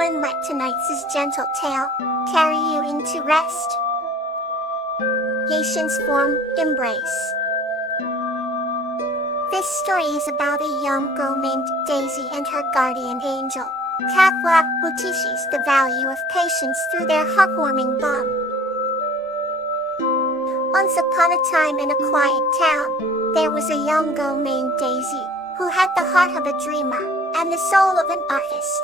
and let tonight's gentle tale carry you into rest. Patience form embrace. This story is about a young girl named Daisy and her guardian angel, Katla, who teaches the value of patience through their heartwarming bond. Once upon a time in a quiet town, there was a young girl named Daisy, who had the heart of a dreamer and the soul of an artist.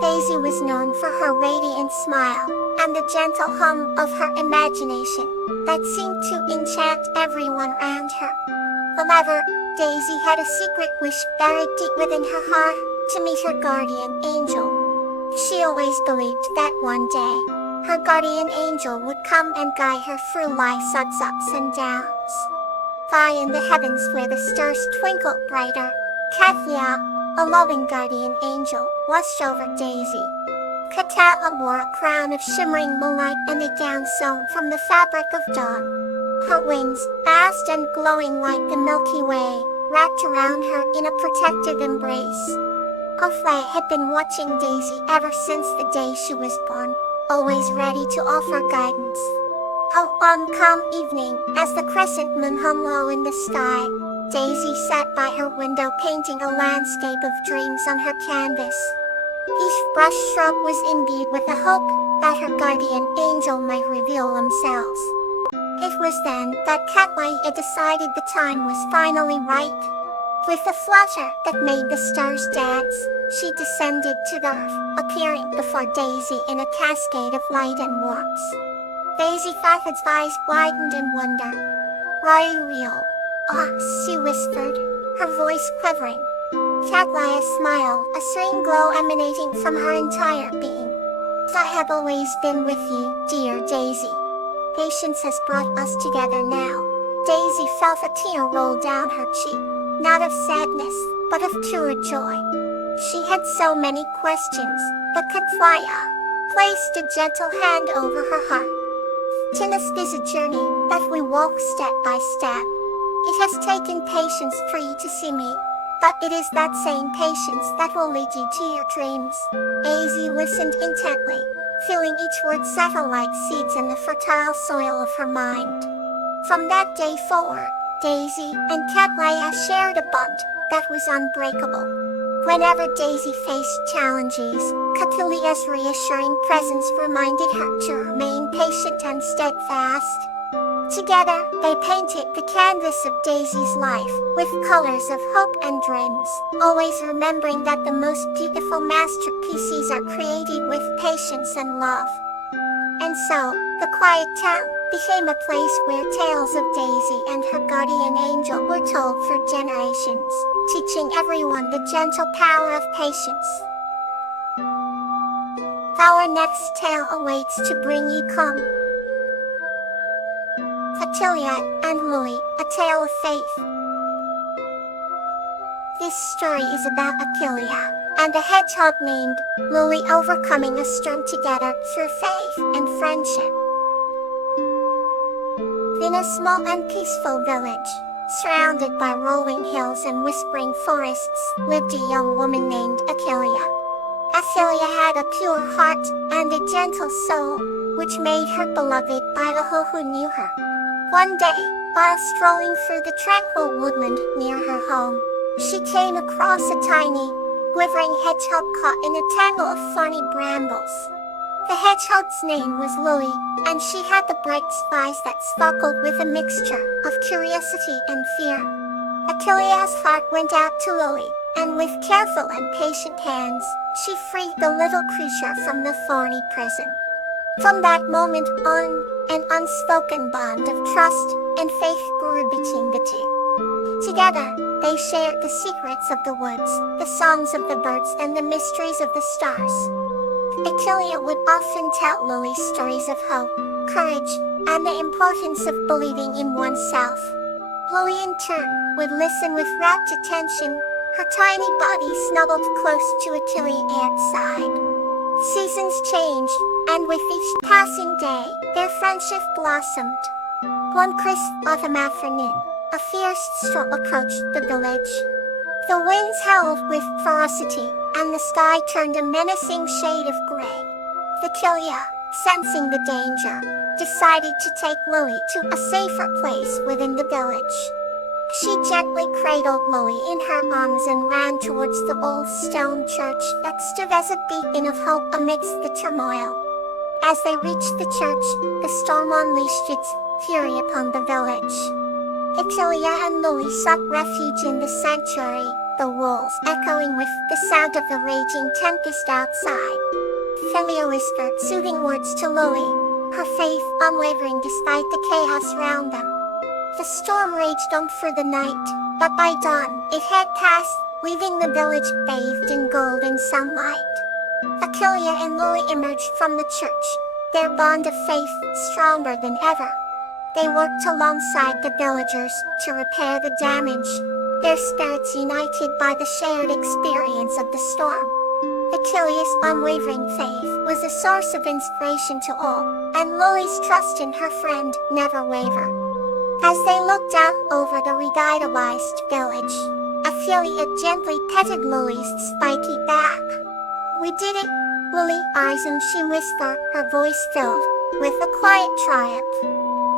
Daisy was known for her radiant smile and the gentle hum of her imagination that seemed to enchant everyone around her. However, Daisy had a secret wish buried deep within her heart, to meet her guardian angel. She always believed that one day, her guardian angel would come and guide her through life's ups and downs. High in the heavens where the stars twinkled brighter, Katla, a loving guardian angel, watched over Daisy. Katla wore a crown of shimmering moonlight and a gown sewn from the fabric of dawn. Her wings, vast and glowing like the Milky Way, wrapped around her in a protective embrace. Katla had been watching Daisy ever since the day she was born, always ready to offer guidance. One calm evening, as the crescent moon hung low in the sky, Daisy sat by her window painting a landscape of dreams on her canvas. Each brush stroke was imbued with a hope that her guardian angel might reveal themselves. It was then that Katla decided the time was finally right. With a flutter that made the stars dance, she descended to the earth, appearing before Daisy in a cascade of light and warmth. Daisy thought its eyes widened in wonder. "Are you real?" She whispered, her voice quivering. Katla smiled, a serene glow emanating from her entire being. "I have always been with you, dear Daisy. Patience has brought us together now." Daisy felt a tear roll down her cheek, not of sadness, but of pure joy. She had so many questions, but Katla placed a gentle hand over her heart. "Patience is a journey that we walk step by step. It has taken patience for you to see me, but it is that same patience that will lead you to your dreams." Daisy listened intently, feeling each word settle like seeds in the fertile soil of her mind. From that day forward, Daisy and Katla shared a bond that was unbreakable. Whenever Daisy faced challenges, Katla's reassuring presence reminded her to remain patient and steadfast. Together, they painted the canvas of Daisy's life with colors of hope and dreams, always remembering that the most beautiful masterpieces are created with patience and love. And so, the quiet town became a place where tales of Daisy and her guardian angel were told for generations, teaching everyone the gentle power of patience. Our next tale awaits to bring you calm. Atilia and Louie, a tale of faith. This story is about Atilia and a hedgehog named Louie overcoming a storm together through faith and friendship. In a small and peaceful village, surrounded by rolling hills and whispering forests, lived a young woman named Atilia. Atilia had a pure heart and a gentle soul, which made her beloved by all who knew her. One day, while strolling through the tranquil woodland near her home, she came across a tiny, quivering hedgehog caught in a tangle of thorny brambles. The hedgehog's name was Louie, and she had the bright eyes that sparkled with a mixture of curiosity and fear. Atilia's heart went out to Louie, and with careful and patient hands, she freed the little creature from the thorny prison. From that moment on, an unspoken bond of trust and faith grew between the two. Together, they shared the secrets of the woods, the songs of the birds, and the mysteries of the stars. Atilia would often tell Louie stories of hope, courage, and the importance of believing in oneself. Louie in turn would listen with rapt attention, her tiny body snuggled close to Atilia's side. Seasons changed, and with each passing day, their friendship blossomed. One crisp autumn afternoon, a fierce storm approached the village. The winds howled with ferocity, and the sky turned a menacing shade of gray. Vitilia, sensing the danger, decided to take Louis to a safer place within the village. She gently cradled Louis in her arms and ran towards the old stone church that stood as a beacon of hope amidst the turmoil. As they reached the church, the storm unleashed its fury upon the village. Vitilia and Louis sought refuge in the sanctuary, the walls echoing with the sound of the raging tempest outside. Vitilia whispered soothing words to Louis, her faith unwavering despite the chaos around them. The storm raged on through the night, but by dawn it had passed, leaving the village bathed in golden sunlight. Vitilia and Louis emerged from the church, their bond of faith stronger than ever. They worked alongside the villagers to repair the damage, their spirits united by the shared experience of the storm. Vitilia's unwavering faith was a source of inspiration to all, and Louis's trust in her friend never wavered. As they looked out over the revitalized village, Ophelia gently petted Louis's spiky back. "We did it, Louis," and she whispered, her voice filled with a quiet triumph.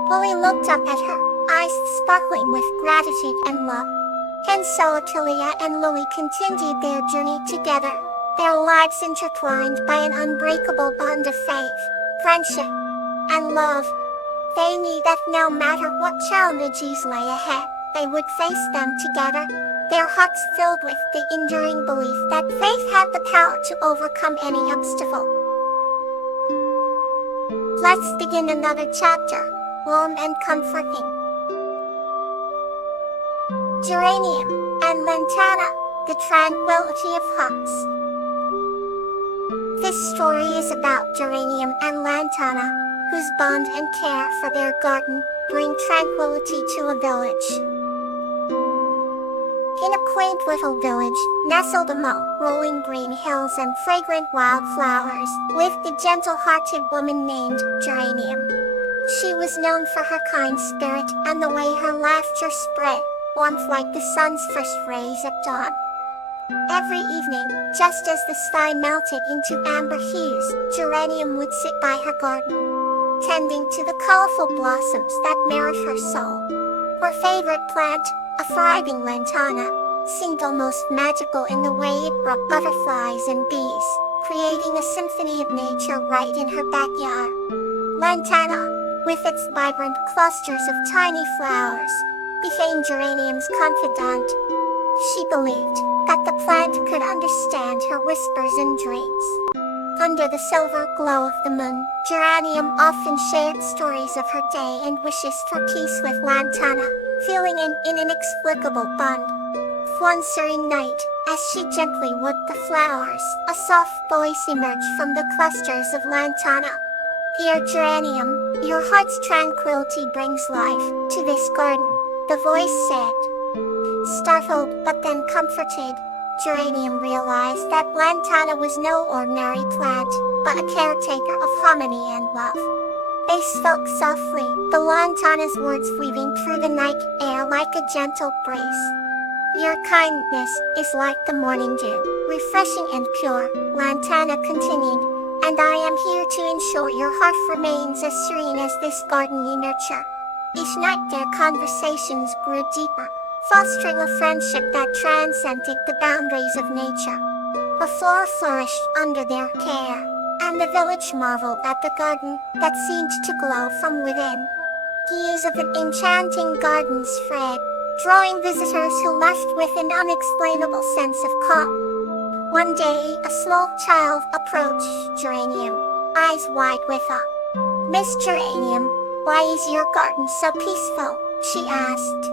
Louis looked up at her, eyes sparkling with gratitude and love. And so Ophelia and Louis continued their journey together, their lives intertwined by an unbreakable bond of faith, friendship, and love. They knew that no matter what challenges lay ahead, they would face them together, their hearts filled with the enduring belief that faith had the power to overcome any obstacle. Let's begin another chapter, warm and comforting. Geranium and Lantana, the tranquility of hearts. This story is about Geranium and Lantana, whose bond and care for their garden bring tranquility to a village. In a quaint little village, nestled among rolling green hills and fragrant wildflowers, lived a gentle-hearted woman named Geranium. She was known for her kind spirit and the way her laughter spread, warmth like the sun's first rays at dawn. Every evening, just as the sky melted into amber hues, Geranium would sit by her garden, tending to the colorful blossoms that mirrored her soul. Her favorite plant, a thriving lantana, seemed almost magical in the way it brought butterflies and bees, creating a symphony of nature right in her backyard. Lantana, with its vibrant clusters of tiny flowers, became Geranium's confidant. She believed that the plant could understand her whispers and dreams. Under the silver glow of the moon, Geranium often shared stories of her day and wishes for peace with Lantana, feeling an inexplicable bond. One serene night, as she gently worked the flowers, a soft voice emerged from the clusters of Lantana. "Dear Geranium, your heart's tranquility brings life to this garden," the voice said. Startled but then comforted, Geranium realized that Lantana was no ordinary plant, but a caretaker of harmony and love. They spoke softly, the Lantana's words weaving through the night air like a gentle breeze. "Your kindness is like the morning dew, refreshing and pure," Lantana continued, "and I am here to ensure your heart remains as serene as this garden you nurture." Each night their conversations grew deeper, fostering a friendship that transcended the boundaries of nature. A flora flourished under their care, and the village marveled at the garden that seemed to glow from within. Hues of an enchanting garden spread, drawing visitors who left with an unexplainable sense of calm. One day, a small child approached Geranium, eyes wide with awe. "Miss Geranium, why is your garden so peaceful?" she asked.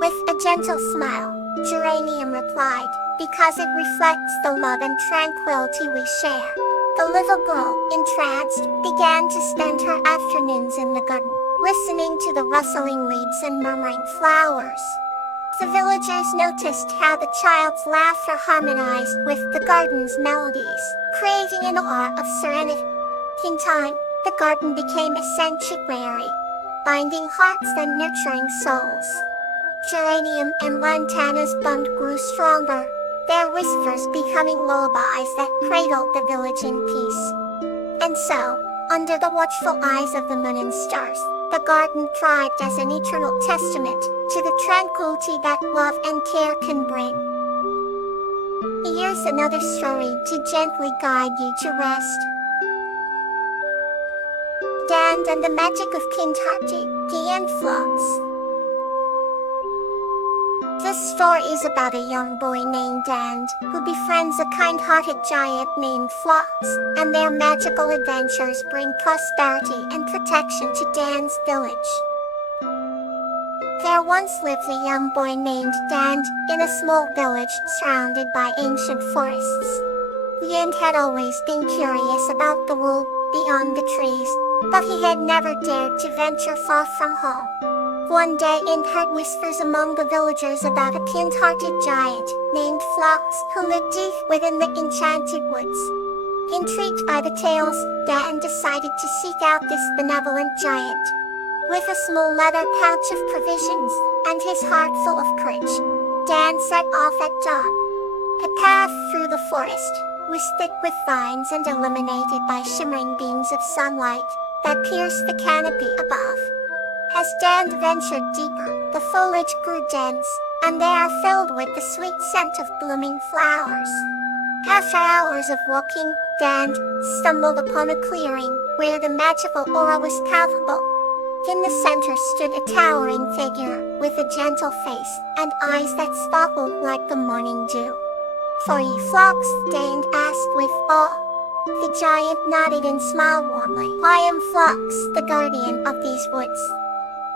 With a gentle smile, Geranium replied, "Because it reflects the love and tranquility we share." The little girl, entranced, began to spend her afternoons in the garden, listening to the rustling leaves and murmuring flowers. The villagers noticed how the child's laughter harmonized with the garden's melodies, creating an aura of serenity. In time, the garden became a sanctuary, binding hearts and nurturing souls. Geranium and lantana's bond grew stronger, their whispers becoming lullabies that cradled the village in peace. And so, under the watchful eyes of the moon and stars, the garden thrived as an eternal testament to the tranquility that love and care can bring. Here's another story to gently guide you to rest. Dan and the Magic of Kintarji, the Flux. This story is about a young boy named Dan, who befriends a kind-hearted giant named Flux, and their magical adventures bring prosperity and protection to Dan's village. There once lived a young boy named Dan in a small village surrounded by ancient forests. Dan had always been curious about the world beyond the trees, but he had never dared to venture far from home. One day Dan heard whispers among the villagers about a kind-hearted giant named Flux who lived deep within the enchanted woods. Intrigued by the tales, Dan decided to seek out this benevolent giant. With a small leather pouch of provisions and his heart full of courage, Dan set off at dawn. The path through the forest was thick with vines and illuminated by shimmering beams of sunlight that pierced the canopy above. As Dan ventured deeper, the foliage grew dense, and they are filled with the sweet scent of blooming flowers. After hours of walking, Dan stumbled upon a clearing where the magical aura was palpable. In the center stood a towering figure with a gentle face and eyes that sparkled like the morning dew. "For you, Flux?" Dan asked with awe. The giant nodded and smiled warmly. "I am Flux, the guardian of these woods."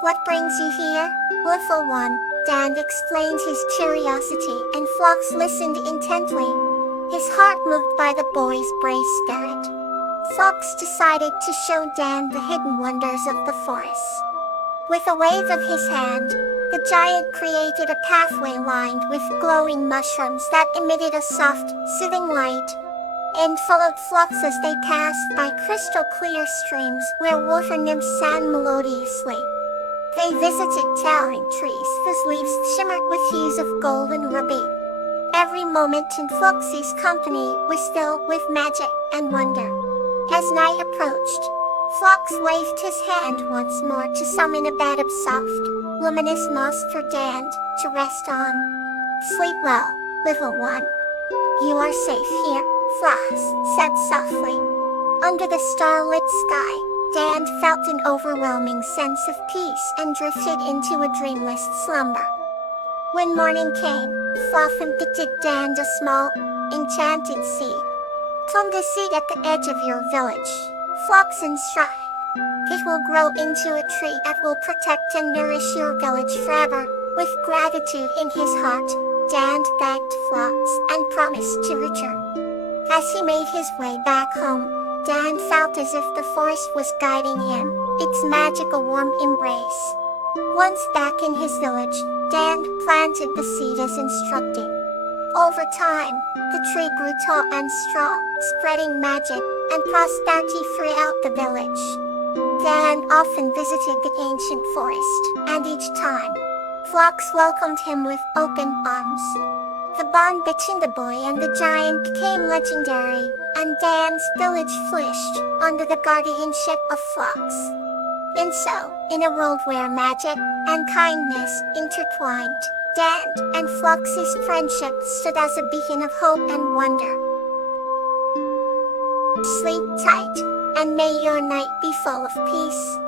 "What brings you here, little one?" Dan explained his curiosity, and Flux listened intently, his heart moved by the boy's brave spirit. Flux decided to show Dan the hidden wonders of the forest. With a wave of his hand, the giant created a pathway lined with glowing mushrooms that emitted a soft, soothing light, and followed Flux as they passed by crystal-clear streams where water nymphs sang melodiously. They visited towering trees whose leaves shimmered with hues of gold and ruby. Every moment in Flux's company was filled with magic and wonder. As night approached, Flux waved his hand once more to summon a bed of soft, luminous moss for Dan to rest on. "Sleep well, little one. You are safe here," Flux said softly. Under the starlit sky, Dan felt an overwhelming sense of peace and drifted into a dreamless slumber. When morning came, Flux handed Dan a small, enchanted seed. "Plant the seed at the edge of your village," Flux instructed. "It will grow into a tree that will protect and nourish your village forever." With gratitude in his heart, Dan thanked Flux and promised to return. As he made his way back home, Dan felt as if the forest was guiding him, its magical warm embrace. Once back in his village, Dan planted the seed as instructed. Over time, the tree grew tall and strong, spreading magic and prosperity throughout the village. Dan often visited the ancient forest, and each time, Flux welcomed him with open arms. The bond between the boy and the giant became legendary, and Dan's village flourished under the guardianship of Flux. And so, in a world where magic and kindness intertwined, Dan and Flux's friendship stood as a beacon of hope and wonder. Sleep tight, and may your night be full of peace.